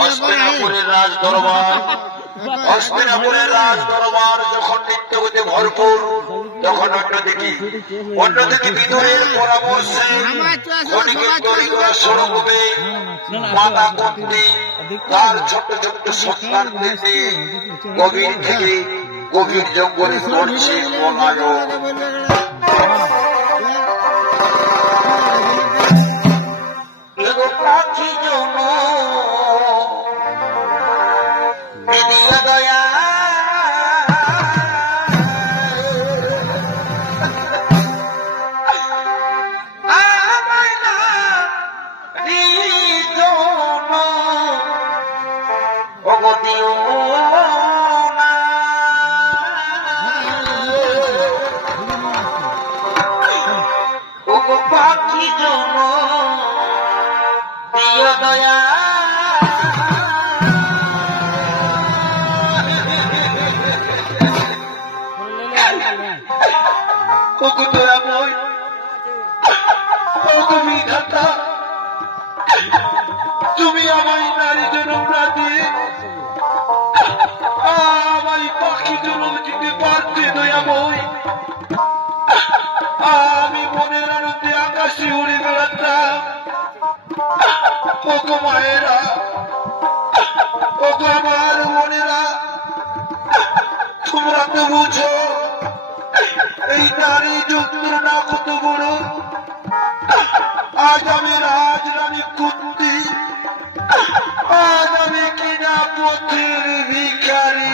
হস্তিনাপুরের রাজ দরবার, হস্তিনাপুরের রাজ দরবার যখন নিত্য হতে ভরপুর, তখন অন্যদিকে বিদুরের পরামর্শে খনিকের তৈরি করা সড়কবে মাতা কুন্তি তার ছোট্ট ছোট্ট সন্তানদেরকে গভীর থেকে গভীর জঙ্গলে করছে পলায়ন। পাখি জন দয়া পাখি জন দয়া তুমি আমায় নারী জনম না দিয়ে আমায় পাখি জনম দিতে পারতে দয়াময়। আমি মনের আনন্দে আকাশে উড়ে বেড়াতাম। ওগো মায়েরা, ওগো আমার মনেরা, তোমরা তো বুঝো এই নারী যন্ত্রণা কত বড়। আজ আমি রাজরানী কুন্তি, আজ আমি কিনা পথের ভিখারি।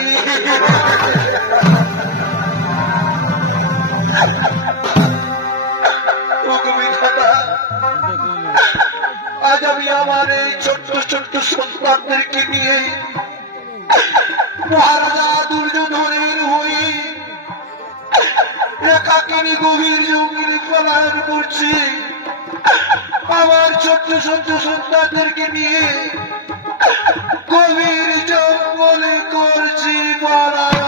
আজ আমি আমার এই ছোট্ট ছোট্ট সন্তানদেরকে নিয়ে মহারাজা দুর্যোধনের হয়ে একাকিনী গভীর জঙ্গলে পলায়ন করছি। আমার ছোট্ট ছোট্ট সন্তানদেরকে নিয়ে গভীর জঙ্গলে করছি পলায়ন।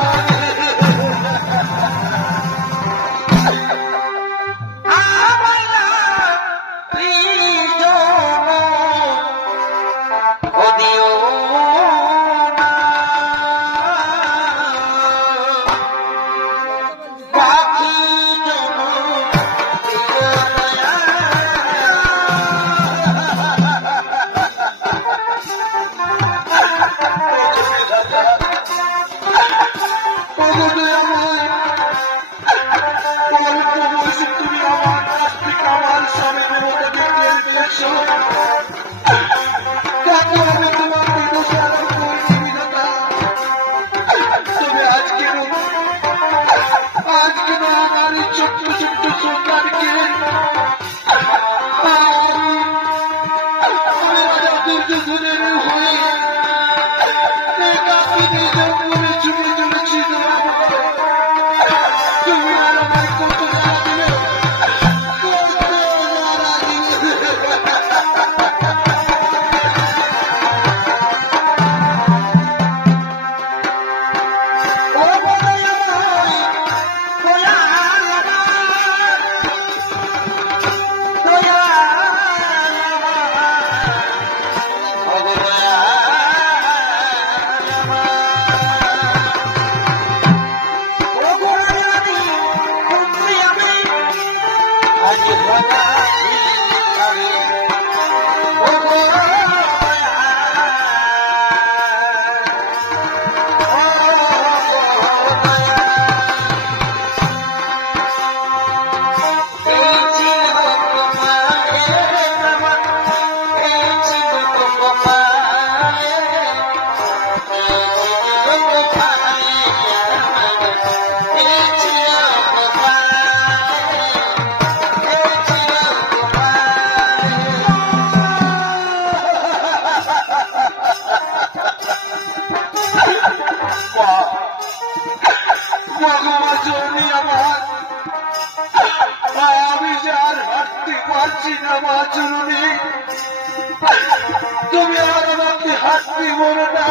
তুমি আর আমাকে হাঁটতে বলো না,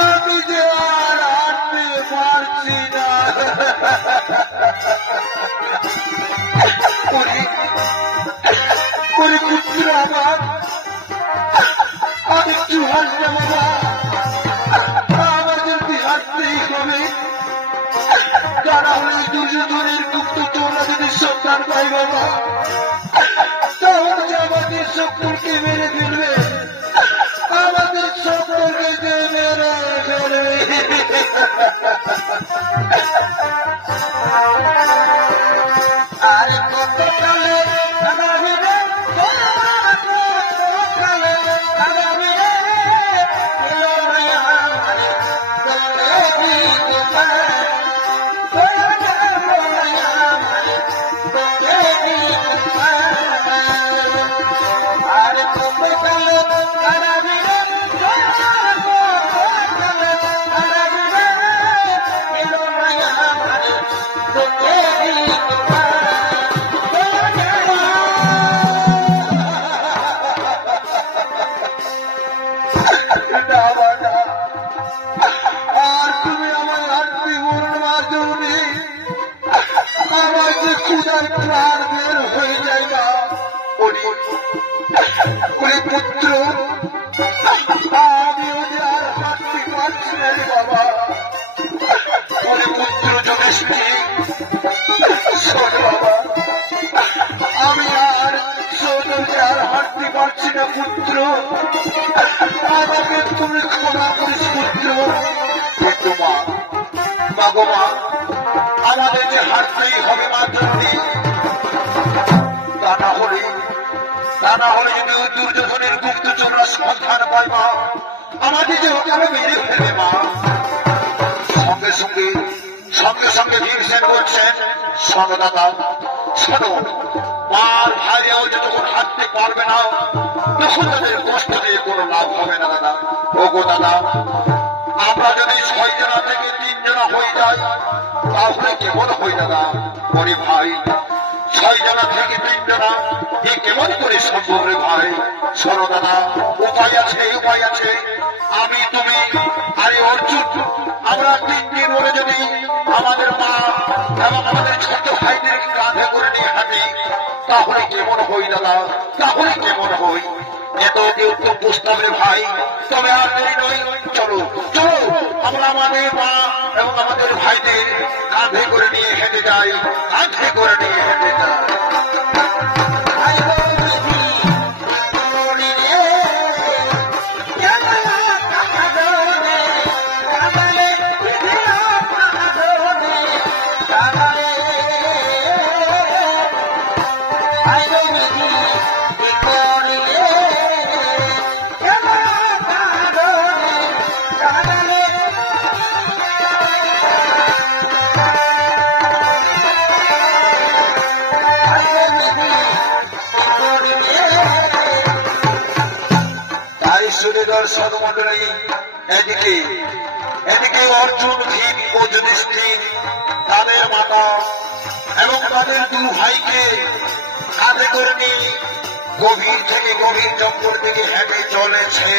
আমি যে আর হাঁটতে পারছি না। পুত্র আমার, আমি আসবে বাবা, আমাদের বিহারতেই হবে। তারা হলে দুর্যোধনের গুপ্তচররা যদি সন্ধান পায় বাবা, তাহলে আমাদের সকলকে মেরে ফেলবে, আমাদের সকলকে মেরে ফেলবে। আর কতকালে পুত্র, আমি ওদের আর হাঁটতে পারছি না রে বাবা। ওরে পুত্র যুধিষ্ঠির, শোন বাবা, আমি আর সৌদর্যে আর হাঁটতে পারছি না পুত্র, আমাকে তুমি ক্ষমা করিস পুত্র। কিন্তু মা, বাবা মা, আমাদের যে হাঁটতেই হবে মা জননী, তা না হলে যদি ওই দুর্যোধনের গুপ্তচররা সন্ধান পায় মা, আমাকে যে ওখানে মেরে ফেলবে মা। সঙ্গে সঙ্গে সঙ্গে সঙ্গে ভীমসেন বলছেন, শোনো দাদা, শোনো, মার ভাইরাও যতক্ষণ হাঁটতে পারবে না তখন তাদের কষ্ট দিয়ে কোনো লাভ হবে না দাদা। ওগো দাদা, আমরা যদি 6 জনা থেকে 3 জনা হয়ে যাই তাহলে কেমন হয় দাদা? ওরে ভাই, 6 জনা থেকে 3 জনা এ কেমন করে সম্ভব রে ভাই? শোনো দাদা, উপায় আছে, উপায় আছে। আমি, তুমি, আরে অর্জুন, আমরা 3 দিন বলে যদি আমাদের মা এবং আমাদের ছোট ভাইদের কাঁধে করে নিয়ে হাঁটি তাহলে কেমন হই দাদা? তাহলে কেমন হই? এত কেউ তো প্রস্তাব রে ভাই, তবে আর দেরি নয়, চলো চলো, আমরা আমাদের মা এবং আমাদের ভাইদের কাঁধে করে নিয়ে হেঁটে যাই, কাঁধে করে নিয়ে হেঁটে যাই। দর্শক মন্ডলী, এদিকে এদিকে অর্জুন, ভীম ও যুধিষ্ঠির তাদের মাতা এবং তাদের 2 ভাইকে কাঁধে করে নিয়ে গভীর থেকে গভীর জঙ্গল থেকে হেঁটে চলেছে।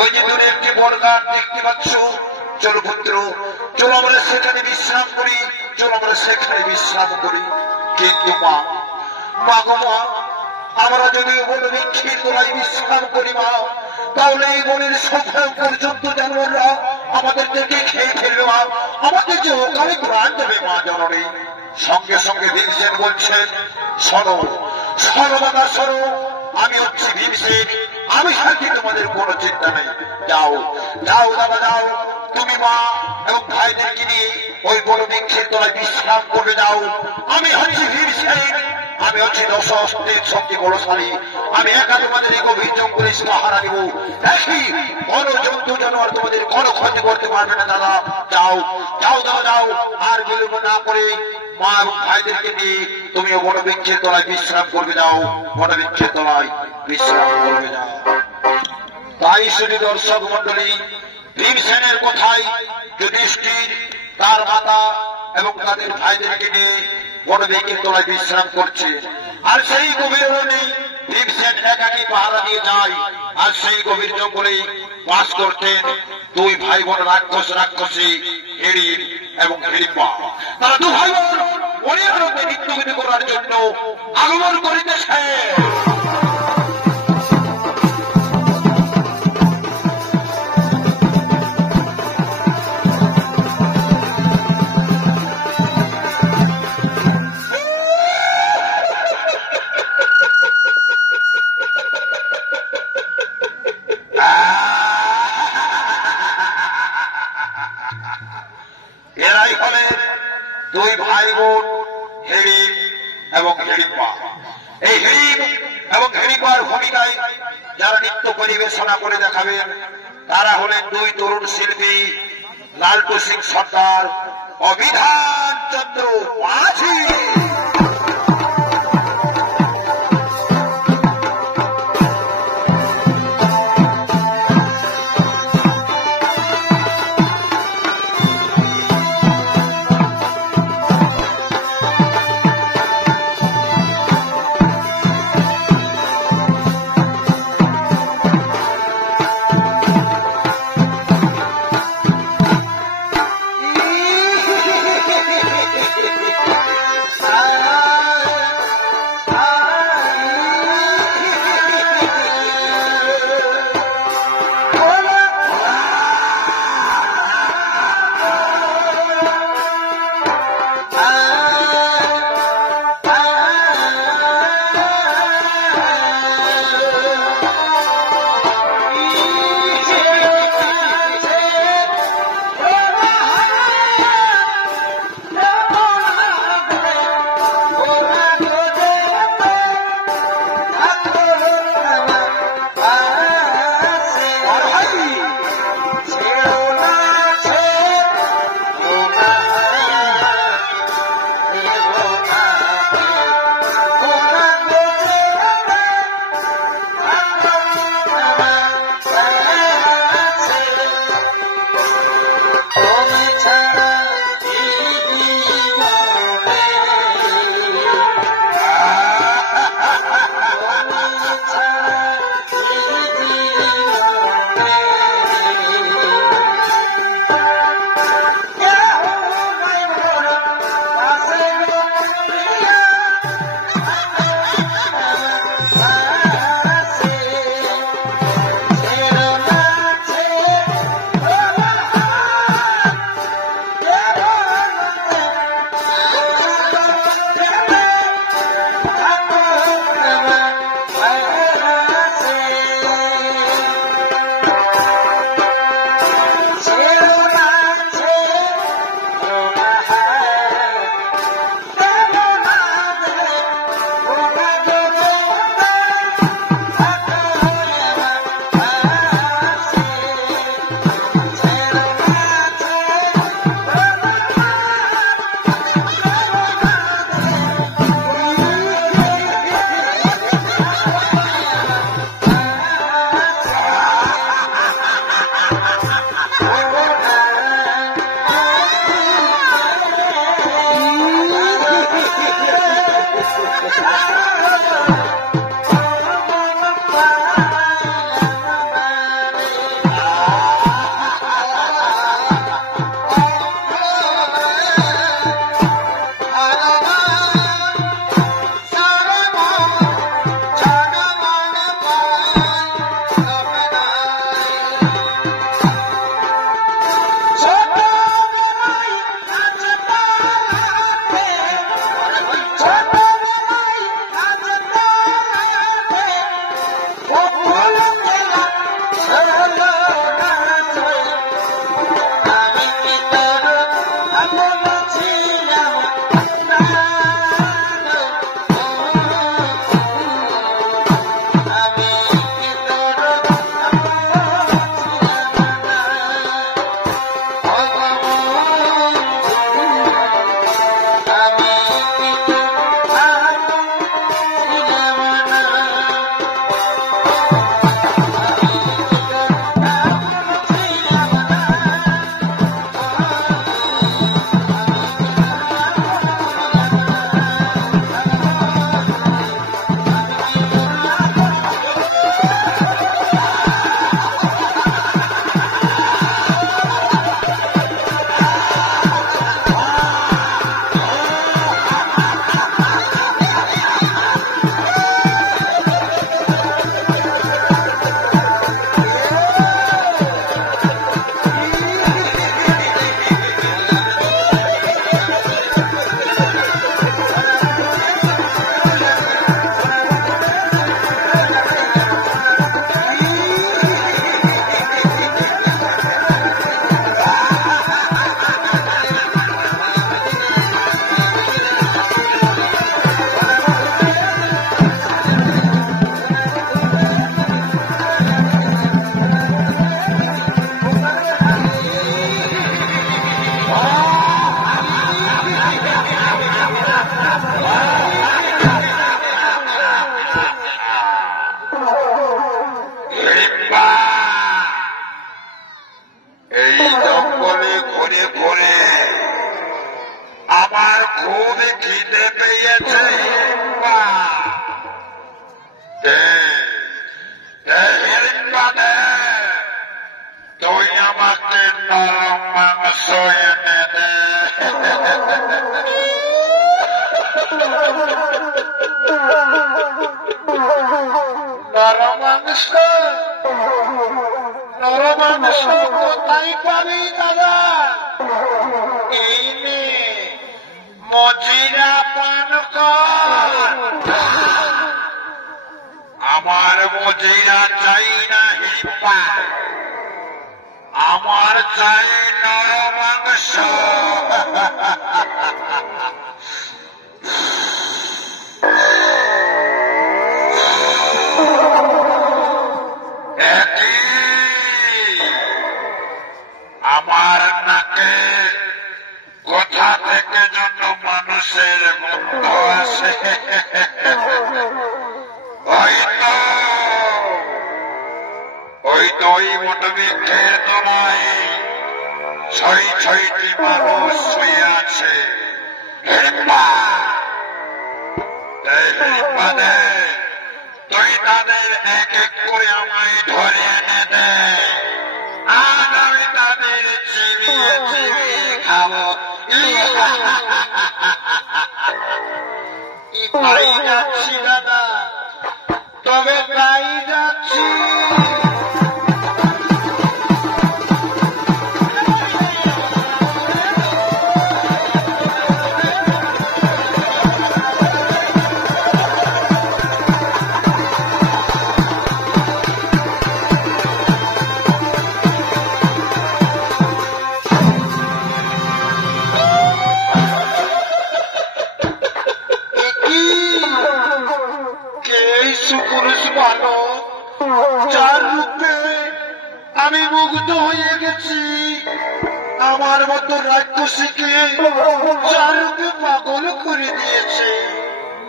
ওই যে দূরে একটি বড়গাছ দেখতে পাচ্ছ, চলো পুত্র, চলো আমরা সেখানে বিশ্রাম করি, চলো আমরা সেখানে বিশ্রাম করি। কিন্তু মা, মা গো মা, আমরা যদি বনবৃক্ষের তলায় বিশ্রাম করি মা, তাহলে এই বনের সব পর্যন্ত জানোয়াররা আমাদেরকে খেয়ে ফেলবে মা, আমাদের যে ওখানে প্রাণ দেবে মা জননী। সঙ্গে সঙ্গে ভীমসেন বলছেন, শোনো সর্বদা শোনো, আমি হচ্ছি ভীমসেন, আমি সাথে তোমাদের কোনো চিন্তা নেই। যাও যাও দাদা যাও, তুমি মা এবং ভাইদেরকে নিয়ে ওই বড় বৃক্ষের তলায় বিশ্রাম করবে যাও। আমি হচ্ছি ভীমসেন, আমি হচ্ছি দশস্তের সবচেয়ে বড়শালী, আমি একা তোমাদের এই গভীর জঙ্গলে পাহারা দিব। দেখি বড় জন্তু জানোয়ার তোমাদের কোনো ক্ষতি করতে পারবে না। দাদা যাও যাও দাদা যাও, আর বিলম্ব না করে মা এবং ভাইদেরকে নিয়ে তুমিও বড় বৃক্ষের তলায় বিশ্রাম করবে যাও, বড় বৃক্ষের তলায় বিশ্রাম করবে যাও। তাই শুধু দর্শক মন্ডলী, ভীমসেনের কথায় যুধিষ্ঠির তার মাতা এবং তাদের ভাইদেরকে নিয়ে বড় বৃক্ষের তলায় বিশ্রাম করছে। আর সেই গভীর অরণ্যে ভীমসেন একাকী পাহারা দিয়ে যায়। আর সেই গভীর জঙ্গলে বাস করতেন দুই ভাই বোন রাক্ষসী হিড়িম্ব এবং হিড়িম্বা। তারা দু ভাই বোন অনিয়ন্ত্রণে মৃত্যুবিধি করার জন্য আগমন করিতেছে। এরাই হলেন দুই ভাই বোন হিড়িম্ব এবং হিড়িম্বা। এই হিড়িম্ব এবং হিড়িম্বার ভূমিকায় যারা নৃত্য পরিবেশনা করে দেখাবেন তারা হলেন দুই তরুণ শিল্পী, লালটু সিং সর্দার ও বিধান চন্দ্র মাঝি। নরমাংস কোথায় পাবি দাদা? এই নে মজিরা পান কর। আমার মজিরা চাই না হিপ্পা, আমার চাই নরমাংস। আমার নাকে কোথা থেকে যেন মানুষের গন্ধ আসে। হয়তো ওই বটবৃক্ষের তলায় 6-6টি মানুষ শুয়ে আছে। তুই তাদের এক এক করে আমায় ধরে এনে দে, আর আমি তাদের চিবিয়ে চিবিয়ে খাবো। তাই যাচ্ছি দাদা, তবে তাই যাচ্ছি। যার রূপে আমি মুগ্ধ হয়ে গেছি, আমার মতো রাক্ষসীকে যার রূপে পাগল করে দিয়েছে।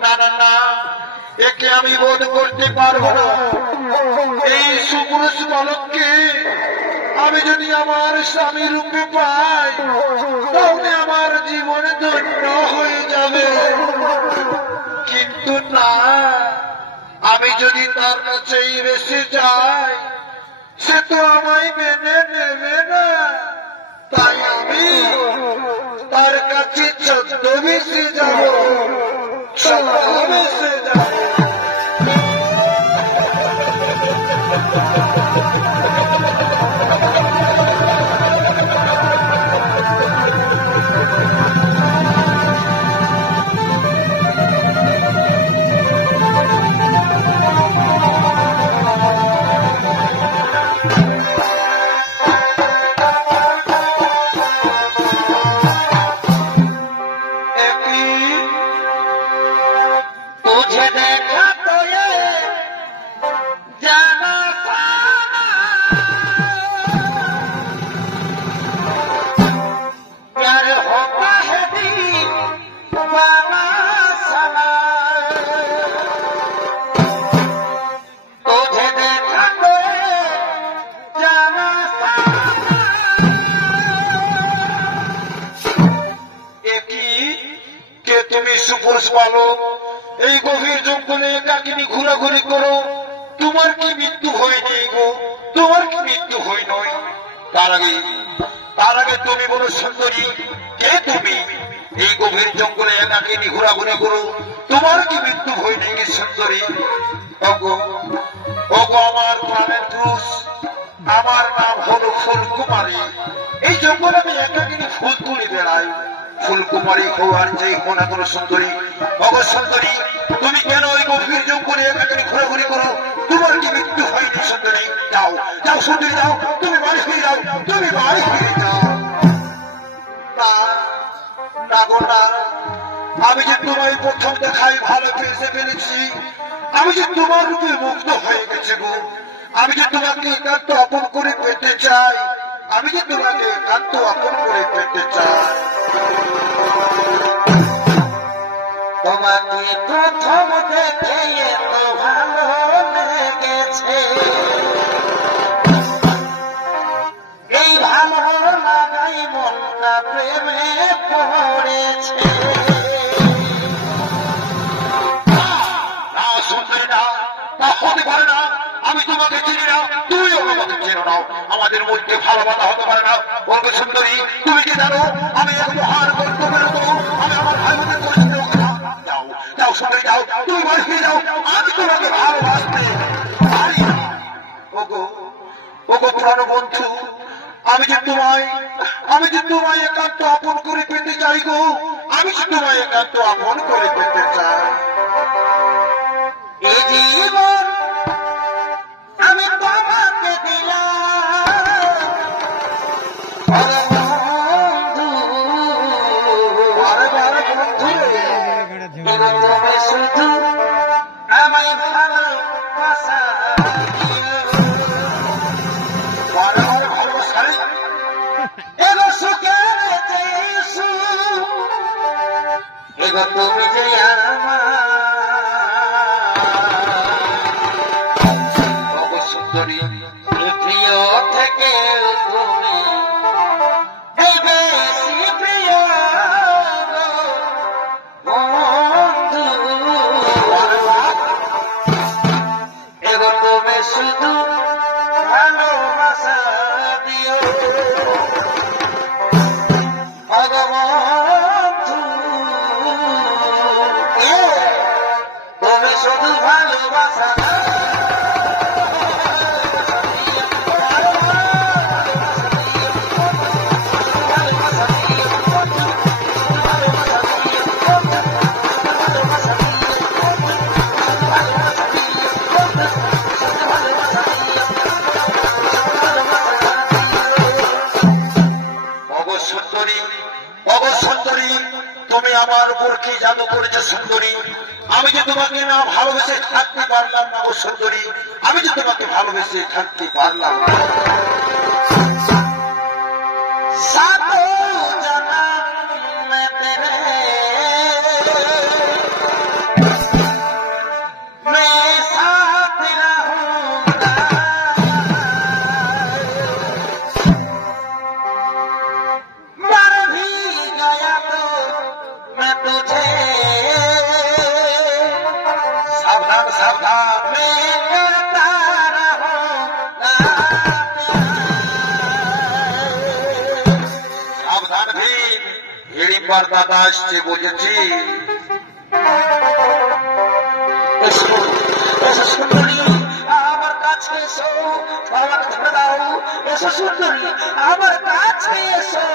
না না না, একে আমি বোধ করতে পারবো না। এই সুপুরুষ বালককে আমি যদি আমার স্বামী রূপে পাই, তাহলে আমার জীবন ধন্য হয়ে যাবে। কিন্তু না, আমি যদি তার কাছেই বেশি যাই, সে তো আমায় মেনে নেবে না। তাই আমি তার কাছে ছদ্মবেশে যাব, ছদ্মবেশে যাব। এই গভীর জঙ্গলে একাকিনী ঘোরাঘুরি করো, তোমার কি মৃত্যু হয়নি গো? তোমার কি মৃত্যু হয় নয়? তার আগে তুমি বলো সুন্দরী, কে তুমি? এই গভীর জঙ্গলে একাকিনী ঘোরাঘুরি করো, তোমার কি মৃত্যু হয়নি কি সুন্দরী? ওগো ওগো আমার প্রাণের পুরুষ, আমার নাম হলো ফুলকুমারী। এই জঙ্গলে আমি একাকিনী ফুল তুলে বেড়াই। ফুলকুমারী হওয়ার যে কোন কোন সুন্দরী, অগো সুন্দরী, তুমি কেন ওই গভীর জঙ্গলে একাকিনী ঘোরাঘুরি করো? তোমার কি মৃত্যু হয়নি সুন্দরী? যাও যাও সুন্দরী, যাও, তুমি বাড়ি ফিরে যাও, তুমি বাড়ি ফিরে যাও। না গো না, আমি যে তোমায় প্রথম দেখাই ভালো পেয়েছে ফেলেছি, আমি যে তোমার রূপে মুগ্ধ হয়ে গেছে গো। আমি যে তোমাকে একান্ত আপন করে পেতে চাই, আমি যে তোমাকে একান্ত আপন করে পেতে চাই। তোমাকে প্রথম দেখে এত ভালো লেগেছে, এই ভালো লাগাই মনটা প্রেমে পড়েছে। না সুন্দরী না, তা হতে পারে না। আমি তোমাকে চিনি না, তুমিও আমাকে চেনো না, আমাদের মধ্যে ভালোবাসা হতে পারে না। বলবে সুন্দরী, তুমি কি জানো আমি এক মহান কর্তব্যের মতো আমি আমার ভাই বোনের পরিচিত। যাও যাও সুন্দরী, যাও, যাও, তুমি বাড়ি ফিরে যাও, আমি তোমাকে ভালোবাসতে পারি না। ওগো ওগো পুরানো বন্ধু, আমি যে তোমায় একান্ত আপন করে পেতে চাই গো, আমি যে তোমায় একান্ত আপন করে পেতে চাই। এই জীবন আমি তোমাকে দিলাম, তুমি শুধু আমায় ভালোবাসা তুমি যে আমার সুন্দরী প্রিয় থেকে তুমি বেশি প্রিয় বন্ধু, এবং তুমি শুধু ভালোবাসা দিও শুধু ভালোবাসা। সুন্দরী, তুমি আমার উপর কি জাদু করেছো সুন্দরী? আমি যে তোমাকে না ভালোবেসে থাকতে পারলাম না গো সুন্দরী, আমি যে তোমাকে ভালোবেসে থাকতে পারলাম না। দাদা আসছে বুঝেছি। আমার কাছে এসো, আমার ধরে দাও, এসো সুন্দরী আমার কাছে এসো।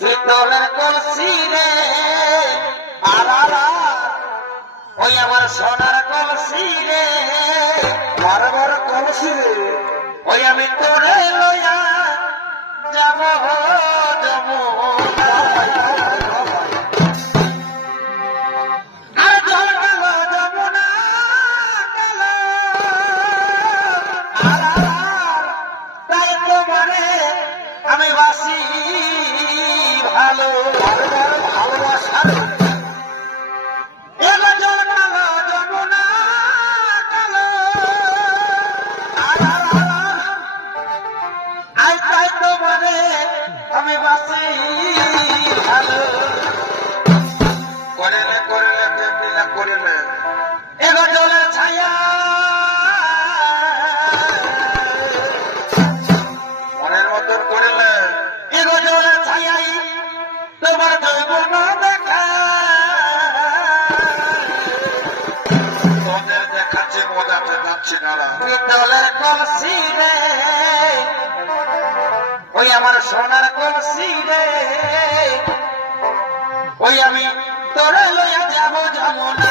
ভিতরের কলসি রে ওই আমার সোনার কলসি রে, বারবার কলসি রে, ওই আমি তোরে লইয়া যাব যমুনা। আর জল কালো যমুনা কালো, তাই তোমারে আমি বাসি ভালো, ভালোবাসার আমি বাসি ভালো করেলে করেলে এবার জলের ছায়া মনের মতন করেলে এবার জলের ছায়াই তোমার যৌবন দেখা তোদের দেখাচ্ছে মজাতে যাচ্ছে না জলের কলসি রে, ওই আমার সোনার কলসি রে, ওই আমি তোরে লইয়া যাব যমুনা।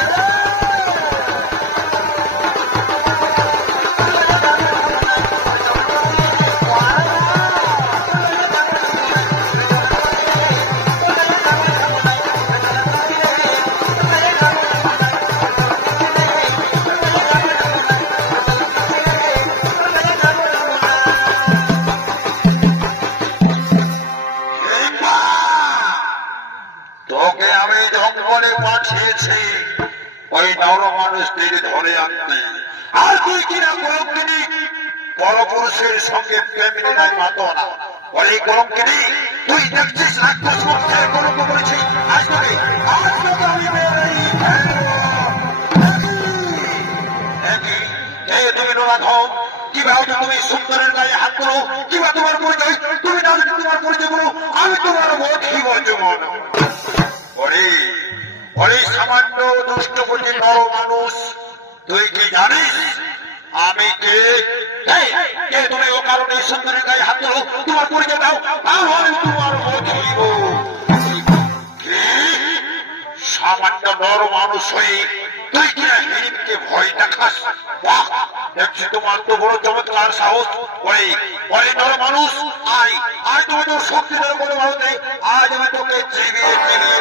পাঠিয়েছি ওই নর মানুষদের ধরে আনতে, আর তুই কিনা কলঙ্কিনী পরপুরুষের সঙ্গে প্রেম নিয়ে মাত না। ওই কলঙ্কিনী তুই দেখছিস রাক্ষস মুখের কলঙ্ক করেছিস, আজ তোকে আমি তুমি নোরাধম, কিভাবে তুমি সুন্দরের গায়ে হাত করো, কিংবা তোমার পরিচয় তুমি না তোমার পরিচয় করো, আমি তোমার মত কি বলছো মন ওরে সামান্য দুষ্ট প্রতি নর মানুষ, তুই কি জানিস আমি কে? তুমি ও কারণে সুন্দরের গায়ে হাত ধরো, তোমার পরিচয় দাও, তাহলে তোমার মধুইব। সামান্য নর মানুষ হয়ে তুই কিনা হিরিমকে ভয় দেখাস? দেখছি তোমার তো বড় চমৎকার সাহস। ওরে নর মানুষ, আয় আয়, তুমি তোর শক্তি ধরে বলে ভারতে আজ আমি তোকে চিবিয়ে চিবিয়ে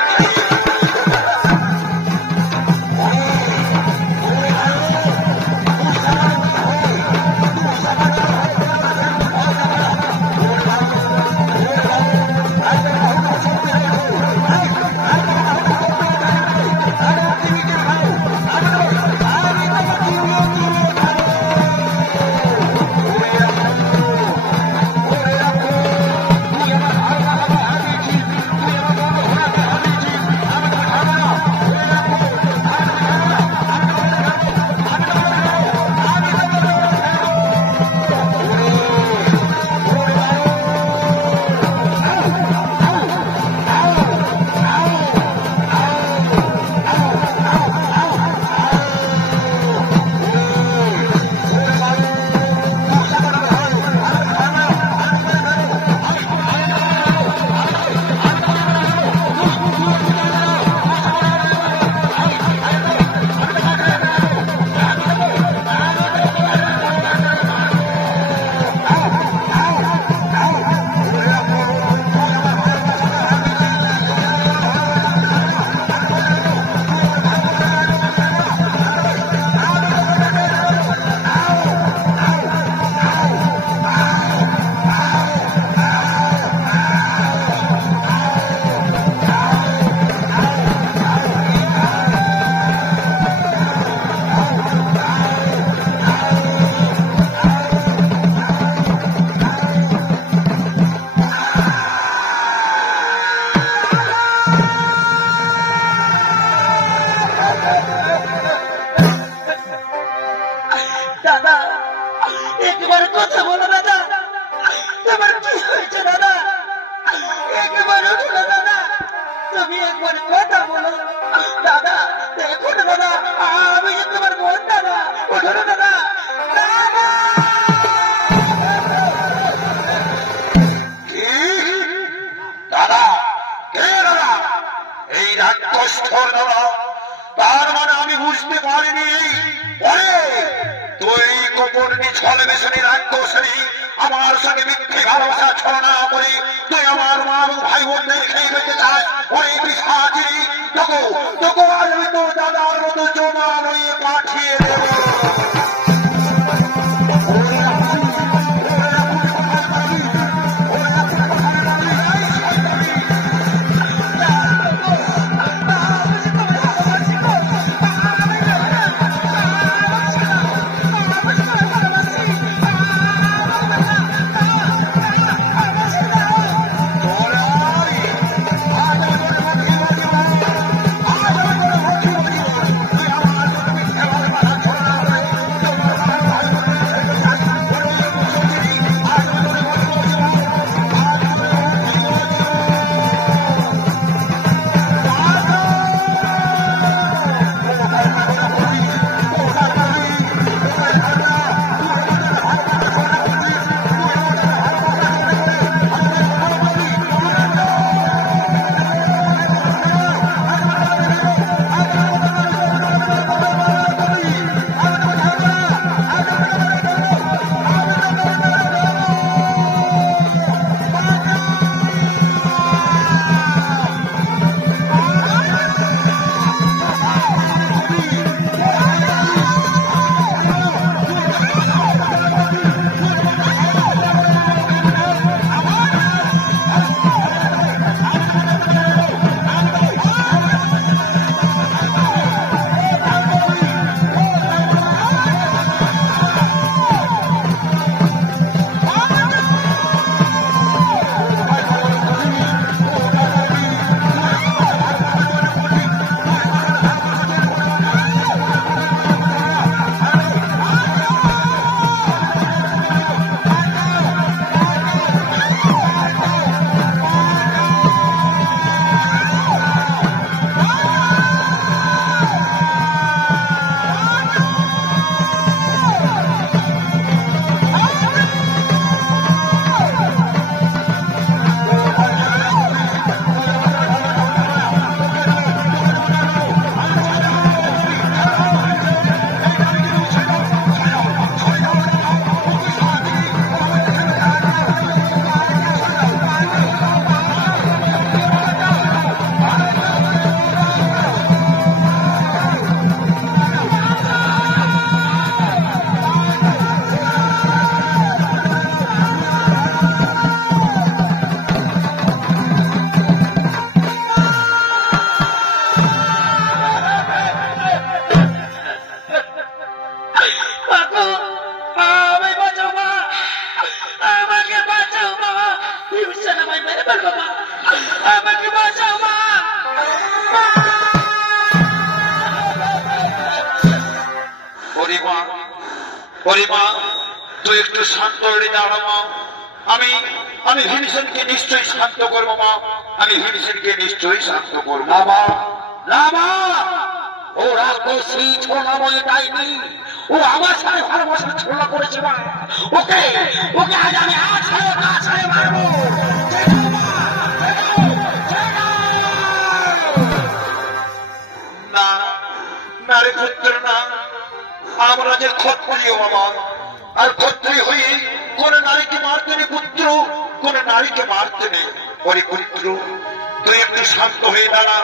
তার মানে আমি বুঝতে পারিনি। তুই গোপনে ছলে বেসনে রাক্ষসী আমার সঙ্গে মিথ্যে ভালোবাসা ছলনা করে তুই আমার মা ভাই বোনদের খেয়ে ফেলতে চাস। ওই পিসাচি তোকে আজ আমি তোর দাদার মতো জমা হয়ে পাঠিয়ে দেব। ওরে মা তুই একটু শান্ত হয়ে দাঁড়া মা। আমি আমি ভীমসেনকে নিশ্চয়ই শান্ত করবো মা, আমি ভীমসেনকে নিশ্চয়ই শান্ত করবো। বাবা না মা, ও রাজবংশী ছোলাময় ডাইনি, ও আমার সাথে ভালোবাসা ছোলা করেছে মা। ওকে ওকে আজ আমি আছাড়ে মারবো। না না রে পুত্র না, আমরা যে ক্ষত্রিয় বাবা, আর ক্ষত্রিয় হয়ে কোন নারীকে মারতে নেই পুত্র, কোন নারীকে মারতে নেই। ওরে পুত্র তুই একটু শান্ত হয়ে দাঁড়া।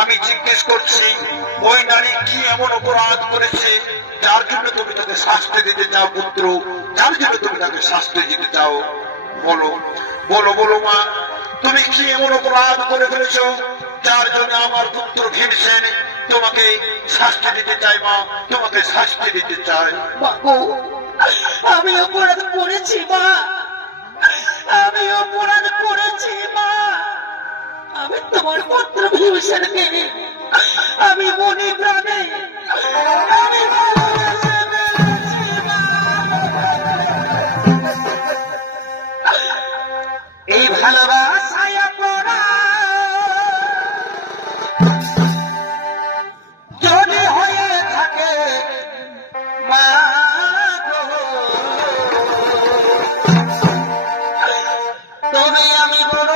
আমি জিজ্ঞেস করছি ওই নারী কি এমন অপরাধ করেছে যার জন্য তুমি তাকে শাস্তি দিতে চাও পুত্র, যার জন্য তুমি তাকে শাস্তি দিতে চাও? বলো বলো বলো মা, তুমি কি এমন অপরাধ করে ফেলেছ যার জন্য আমার পুত্র ভীমসেন তোমাকে শাস্তি দিতে চাই মা, তোমাকে শাস্তি দিতে চাই? বাবু আমি অপরাধ করেছি মা, আমি অপরাধ করেছি মা। আমি তোমার পুত্র ভীমসেনকে আমি মনে প্রাণে আমি এই ভালোবাসায় পড়া যদি হয়ে থাকে মা তবে আমি বড়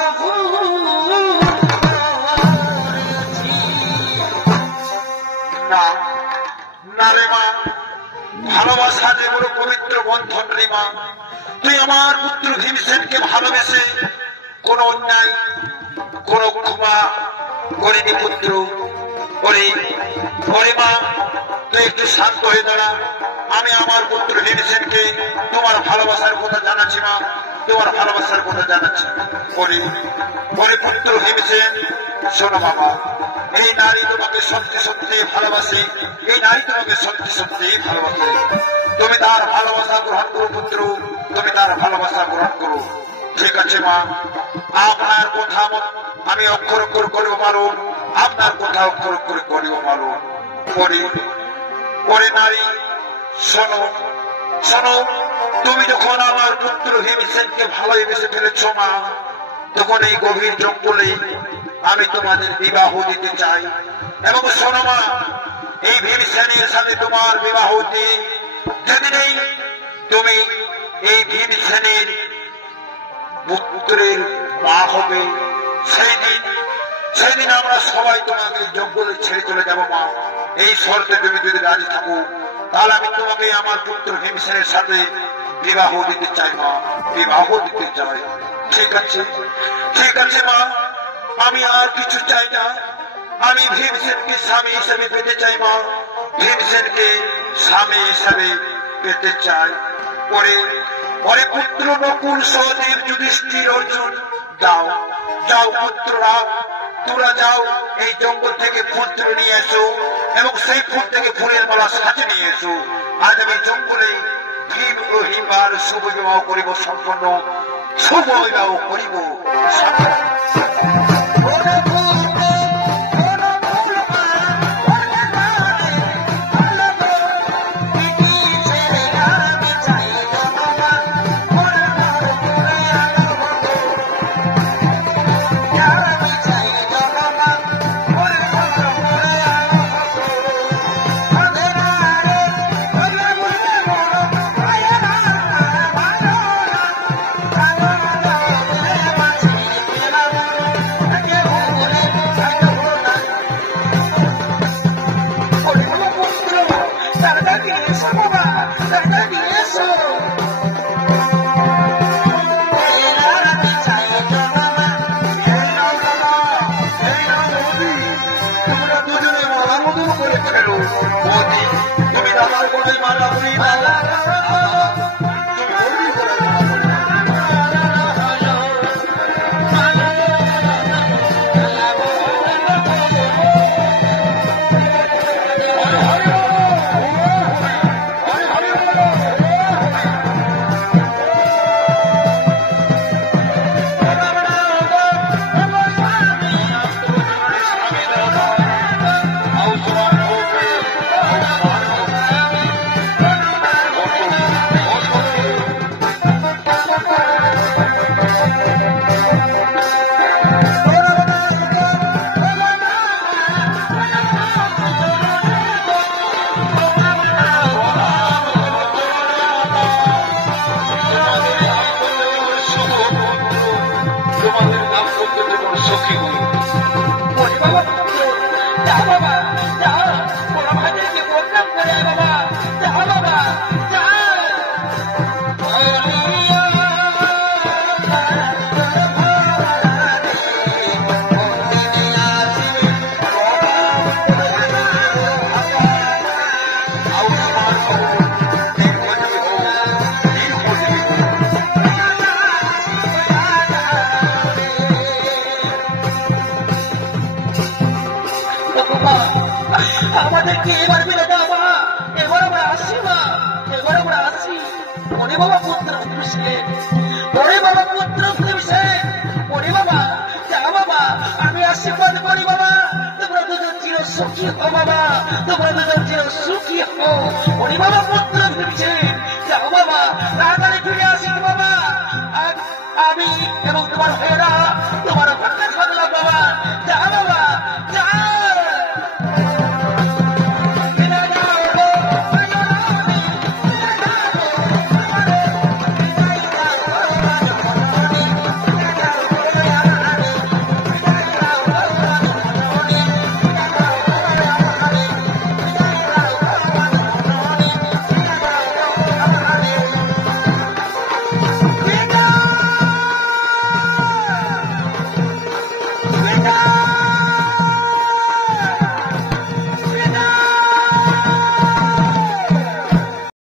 না না রে মা, ভালোবাসা যে বড় পবিত্র বন্ধন রে মা। তুই আমার পুত্র ভীমসেনকে ভালোবেসে কোন অন্যায় কোন ক্ষমা করিনি পুত্র। ওরে ওরে মা তুই একটু শান্ত হয়ে দাঁড়া। আমি আমার পুত্র ভীমসেনকে তোমার ভালোবাসার কথা জানাচ্ছি মা, তোমার ভালোবাসার কথা জানাচ্ছি। ওরে ওরে পুত্র ভীমসেন শোনো বাবা, এই নারী তোমাকে সত্যি সত্যি ভালোবাসে, এই নারী তোমাকে সত্যি সত্যি ভালোবাসে। তুমি তার ভালোবাসা গ্রহণ করো পুত্র, তুমি তার ভালোবাসা গ্রহণ করো। ঠিক আছে মা, আপনার কথা আমি অক্ষর অক্ষর করিব পারো, আপনার কথা অক্ষর অক্ষর করিব পারো। পরে পরে নারী শোনো শোনো, তুমি যখন আমার পুত্র ভীমসেনকে ভালোবেসে ফেলেছ মা, তখন এই গভীর জঙ্গলে আমি তোমাদের বিবাহ দিতে চাই। এবং শোনো মা, এই ভীমসেনের সাথে তোমার বিবাহ দিয়ে যেদিনেই তুমি এই ভীমসেনের পুত্রের মা হবে, সেদিন আমরা সবাই তোমাকে জঙ্গলে ছেড়ে চলে যাব মা। এই শর্তে তুমি যদি রাজি থাকো তাহলে আমি তোমাকে আমার পুত্র ভীমসেনের সাথে বিবাহ দিতে চাই মা, বিবাহ দিতে চাই। ঠিক আছে ঠিক আছে মা, আমি আর কিছু চাই না। আমি ভীমসেনকে স্বামী হিসেবে পেতে চাই মা, ভীমসেনকে স্বামী হিসেবে পেতে চাই। পরে পরে পুত্র নকুল সহদেব যুধিষ্ঠির অর্জুন যাও যাও পুত্ররা, তোরা যাও এই জঙ্গল থেকে ফুল তুলে নিয়ে এসো এবং সেই ফুল থেকে ফুলের মালা সাজিয়ে নিয়ে এসো। আজ আমি জঙ্গলে ভীম ও হিমার শুভ বিবাহ করিব, সম্পন্ন শুভ বিবাহ করিব। আমাদেরকে এবার বেড়ে দাও মা, এবার আমরা আসি মা, এবার আমরা আসি। ওরে বাবা পুত্র পুত্রসে, ওরে বাবা পুত্র পুত্রসে, ওরে বাবা যা বাবা, আমি আশীর্বাদ করি বাবা, তোমরা দুজন চির সুখী হো বাবা, তোমরা দুজন চির সুখী হো। ওরে বাবা পুত্র পুত্রসে, যাও বাবা, তাড়াতাড়ি ফিরে আসি বাবা। আমি এবং তোমার ভাইয়েরা